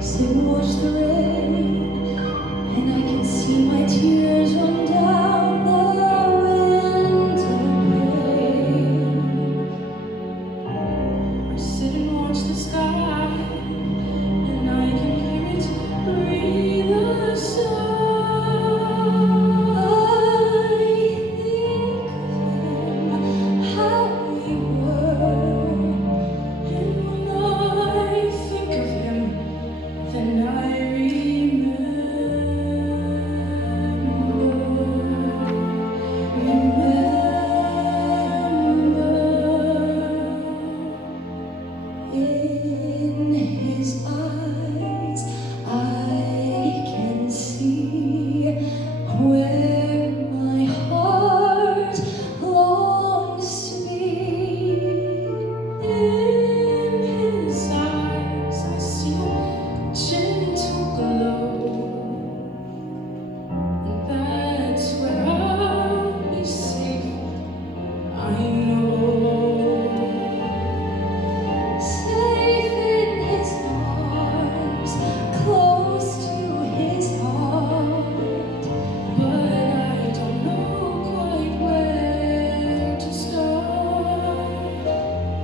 Sit and watch the rain, and I can see my tears run down the window pane. Or sit and watch the sky, and I can hear it breathe a sigh. I think of him, how we were, and when I think of him, then I in his eyes I can see where my heart longs to be. In his eyes I see a gentle glow, and that's where I'll be safe, I know. Safe in his arms, close to his heart, but I don't know quite where to start.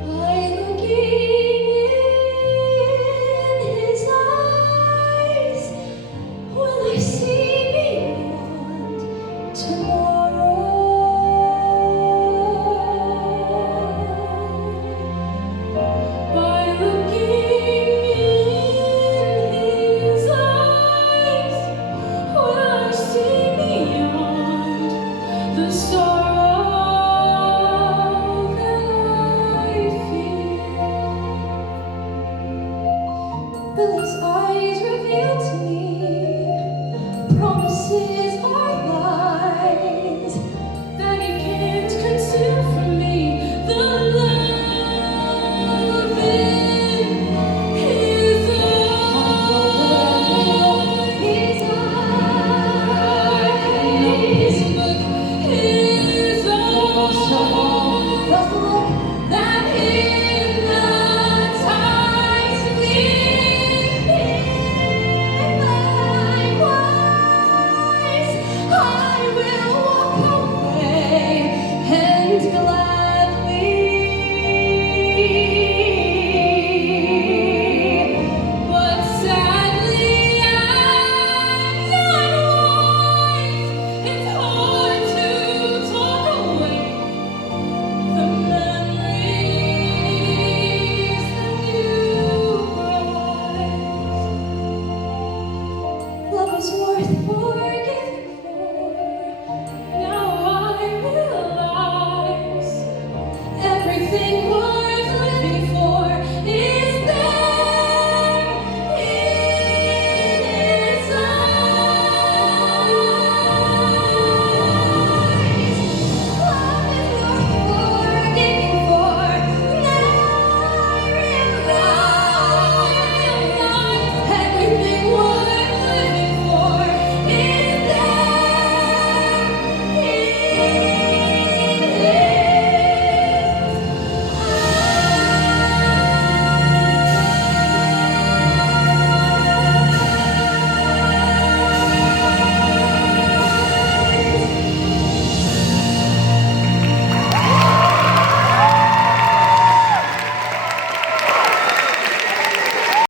By looking in his eyes, will I see beyond tomorrow? By looking in his eyes, will I see beyond the sorrow that I feel? Will his eyes reveal to me promises